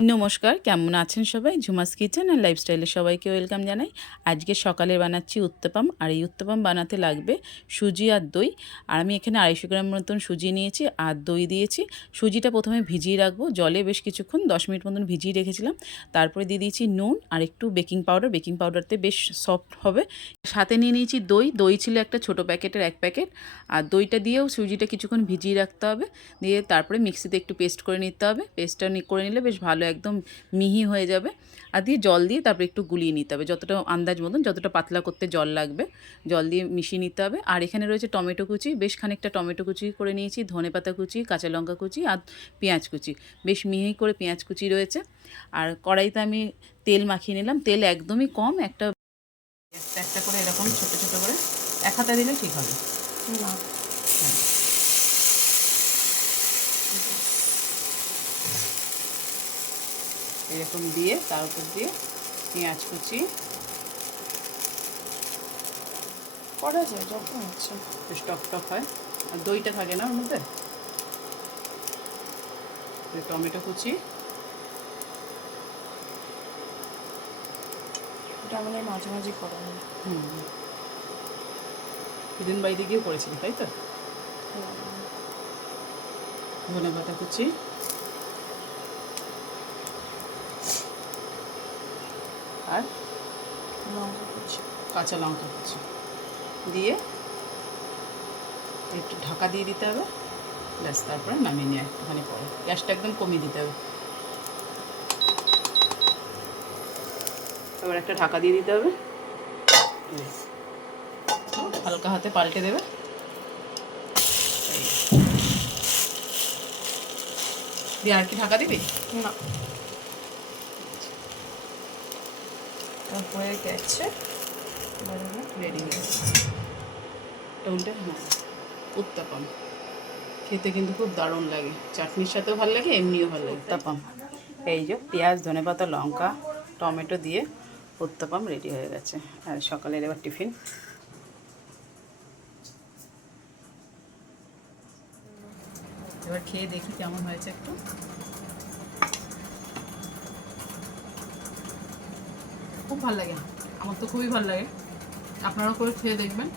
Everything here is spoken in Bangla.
নমস্কার, কেমন আছেন সবাই? ঝুমাস কিচেন অ্যান্ড লাইফস্টাইলে সবাইকে ওয়েলকাম জানাই। আজকে সকালে বানাচ্ছি উত্তপম, আর এই উত্তপম বানাতে লাগবে সুজি আর দই। আর আমি এখানে 250 গ্রাম মতন সুজি নিয়েছি আর দই দিয়েছি। সুজিটা প্রথমে ভিজিয়ে রাখবো জলে বেশ কিছুক্ষণ, 10 মিনিট মতন ভিজিয়ে রেখেছিলাম। তারপরে দিয়ে দিয়েছি নুন আর একটু বেকিং পাউডার। বেকিং পাউডারতে বেশ সফট হবে। সাথে নিয়ে নিয়েছি দই। দই ছিল একটা ছোটো প্যাকেটের 1 প্যাকেট। আর দইটা দিয়েও সুজিটা কিছুক্ষণ ভিজিয়ে রাখতে হবে। দিয়ে তারপরে মিক্সিতে একটু পেস্ট করে নিতে হবে। পেস্টটা করে নিলে বেশ ভালো একদম মিহি হয়ে যাবে। আর দিয়ে জল দিয়ে তারপরে একটু গুলিয়ে নিতে হবে, যতটা আন্দাজ মতন, যতটা পাতলা করতে জল লাগবে জল দিয়ে মিশিয়ে নিতে হবে। আর এখানে রয়েছে টমেটো কুচি, বেশ খানিকটা টমেটো কুচি করে নিয়েছি, ধনেপাতা কুচি, কাঁচা লঙ্কা কুচি আর পেঁয়াজ কুচি, বেশ মিহি করে পেঁয়াজ কুচি রয়েছে। আর কড়াইতে আমি তেল মাখিয়ে নিলাম। তেল একদমই কম, একটা একটা করে এরকম ছোটো ছোটো করে এক হাতা দিলে ঠিক হবে না। হ্যাঁ, এরকম দিয়ে তার উপর দিয়ে পেঁয়াজ কুচি করা যায় যখন হচ্ছে বেশ টক টক হয়। আর দইটা থাকে না ওর মধ্যে। টমেটো কুচি, এটা আমাদের মাঝে মাঝে করা হয়। সেদিন বাড়িতে গিয়েও করেছিলি তাই তো। ধনেপাতা কুচি আর লঙ্কা কুচি, কাঁচা লঙ্কা কুচি দিয়ে একটু ঢাকা দিয়ে দিতে হবে। ব্যাস, তারপরে নামিয়ে নিয়ে একটুখানি পরে গ্যাসটা একদম কমিয়ে দিতে হবে। এবার একটা ঢাকা দিয়ে দিতে হবে। হালকা হাতে পাল্টে দেবে। দিয়ে আর কি ঢাকা দিবি? না তারপরে গেছে রেডি হয়ে গেছে টোনটা। হ্যাঁ, উত্তপম খেতে কিন্তু খুব দারুণ লাগে, চাটনির সাথেও ভালো লাগে, এমনিও ভালো লাগে। উত্তপম, এই যে পেঁয়াজ, ধনেপাতা, লঙ্কা, টমেটো দিয়ে উত্তপম রেডি হয়ে গেছে। আর সকালের এবার টিফিন। এবার খেয়ে দেখি কেমন হয়েছে একটু। খুব ভালো লাগে, আমার তো খুবই ভালো লাগে। আপনারাও করে খেয়ে দেখবেন।